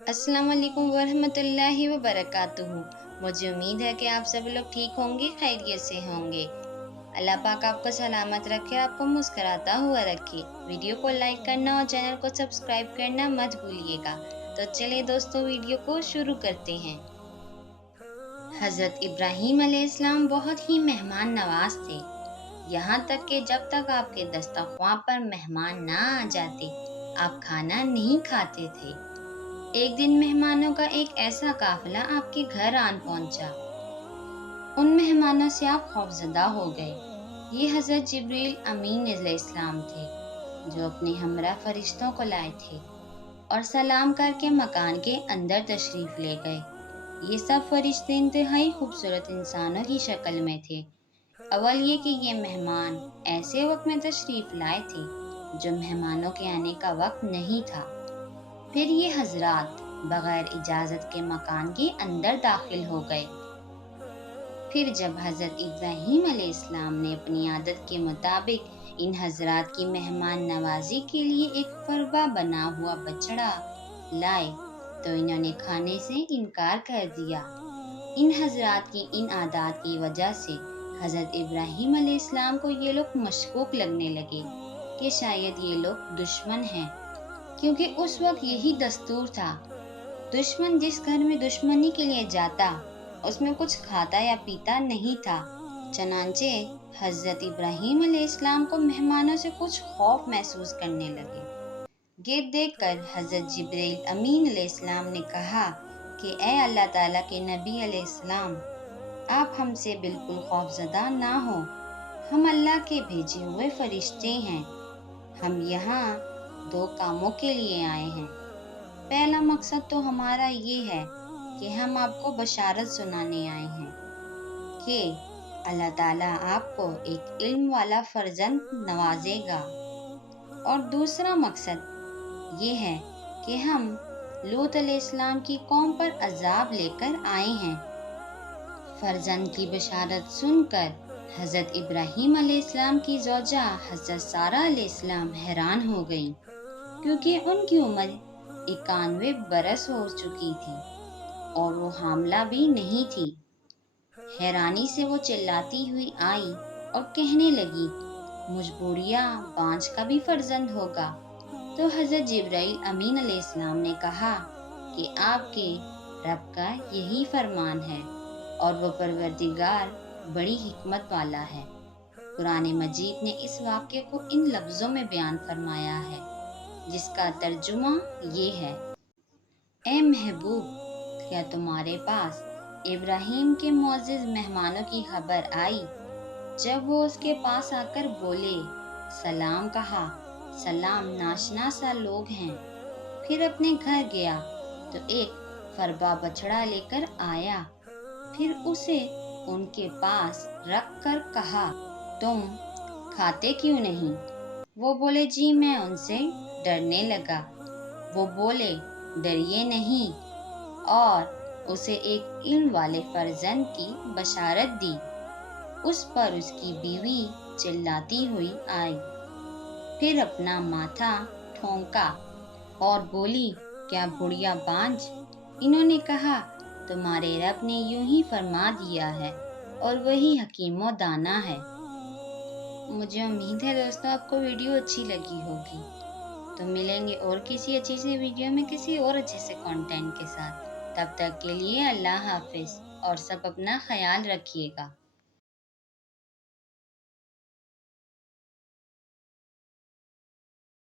السلام علیکم ورحمۃ اللہ وبرکاتہ۔ مجھے امید ہے کہ آپ سب لوگ ٹھیک ہوں گے، خیریت سے ہوں گے۔ اللہ پاک آپ کو سلامت رکھے، آپ کو مسکراتا ہوا رکھے۔ ویڈیو کو لائک کرنا اور چینل کو سبسکرائب کرنا مت بھولیے گا۔ تو چلیں دوستو، ویڈیو کو شروع کرتے ہیں۔ حضرت ابراہیم علیہ السلام بہت ہی مہمان نواز تھے، یہاں تک کہ جب تک آپ کے دسترخوان پر مہمان نہ آ جاتے آپ کھانا نہیں کھاتے تھے۔ ایک دن مہمانوں کا ایک ایسا قافلہ آپ کے گھر آن پہنچا۔ ان مہمانوں سے آپ خوفزدہ ہو گئے۔ یہ حضرت جبریل امین علیہ السلام تھے، جو اپنے ہمراہ فرشتوں کو لائے تھے اور سلام کر کے مکان کے اندر تشریف لے گئے۔ یہ سب فرشتے انتہائی خوبصورت انسانوں کی شکل میں تھے۔ اول یہ کہ یہ مہمان ایسے وقت میں تشریف لائے تھے جو مہمانوں کے آنے کا وقت نہیں تھا۔ پھر یہ حضرات بغیر اجازت کے مکان کے اندر داخل ہو گئے۔ پھر جب حضرت ابراہیم علیہ السلام نے اپنی عادت کے مطابق ان حضرات کی مہمان نوازی کے لیے ایک فربہ بنا ہوا بچڑا لائے تو انہوں نے کھانے سے انکار کر دیا۔ ان حضرات کی ان عادات کی وجہ سے حضرت ابراہیم علیہ السلام کو یہ لوگ مشکوک لگنے لگے کہ شاید یہ لوگ دشمن ہیں، کیونکہ اس وقت یہی دستور تھا۔ دشمن جس گھر میں دشمنی کے لیے جاتا اس میں کچھ کھاتا یا پیتا نہیں تھا۔ چنانچہ حضرت ابراہیم علیہ السلام کو مہمانوں سے کچھ خوف محسوس کرنے لگے۔ گرد دیکھ کر حضرت جبریل امین علیہ السلام نے کہا کہ اے اللہ تعالیٰ کے نبی علیہ السلام، آپ ہم سے بالکل خوفزدہ نہ ہو، ہم اللہ کے بھیجے ہوئے فرشتے ہیں۔ ہم یہاں دو کاموں کے لیے آئے ہیں۔ پہلا مقصد تو ہمارا یہ ہے کہ ہم آپ کو بشارت سنانے آئے ہیں کہ اللہ تعالیٰ آپ کو ایک علم والا فرزند نوازے گا، اور دوسرا مقصد یہ ہے کہ ہم لوط علیہ السلام کی قوم پر عذاب لے کر آئے ہیں۔ فرزند کی بشارت سن کر حضرت ابراہیم علیہ السلام کی زوجہ حضرت سارہ علیہ السلام حیران ہو گئیں، کیونکہ ان کی عمر 91 برس ہو چکی تھی اور وہ حاملہ بھی نہیں تھی۔ حیرانی سے وہ چلاتی ہوئی آئی اور کہنے لگی، مجھ بوڑھیا بانجھ کا بھی فرزند ہوگا؟ تو حضرت جبرائیل امین علیہ السلام نے کہا کہ آپ کے رب کا یہی فرمان ہے اور وہ پروردگار بڑی حکمت والا ہے۔ قرآن مجید نے اس واقعے کو ان لفظوں میں بیان فرمایا ہے، جس کا ترجمہ یہ ہے: اے محبوب، کیا تمہارے پاس ابراہیم کے معزز مہمانوں کی خبر آئی؟ جب وہ اس کے پاس آ کر بولے، سلام کہا، سلام ناشنا سا لوگ ہیں۔ پھر اپنے گھر گیا تو ایک فربا بچڑا لے کر آیا، پھر اسے ان کے پاس رکھ کر کہا، تم کھاتے کیوں نہیں؟ وہ بولے، جی میں ان سے ڈرنے لگا۔ وہ بولے، ڈریے نہیں، اور اسے ایک علم والے فرزند کی بشارت دی۔ اس پر اس کی بیوی چلاتی ہوئی آئی، پھر اپنا ماتھا ٹھونکا اور بولی، کیا بڑھیا بانجھ؟ انہوں نے کہا، تمہارے رب نے یوں ہی فرما دیا ہے اور وہی حکیم و دانا ہے۔ مجھے امید ہے دوستو آپ کو ویڈیو اچھی لگی ہوگی۔ تو ملیں گے اور کسی اچھی سی ویڈیو میں کسی اور اچھے سے کنٹینٹ کے ساتھ۔ تب تک کے لیے اللہ حافظ، اور سب اپنا خیال رکھیے گا۔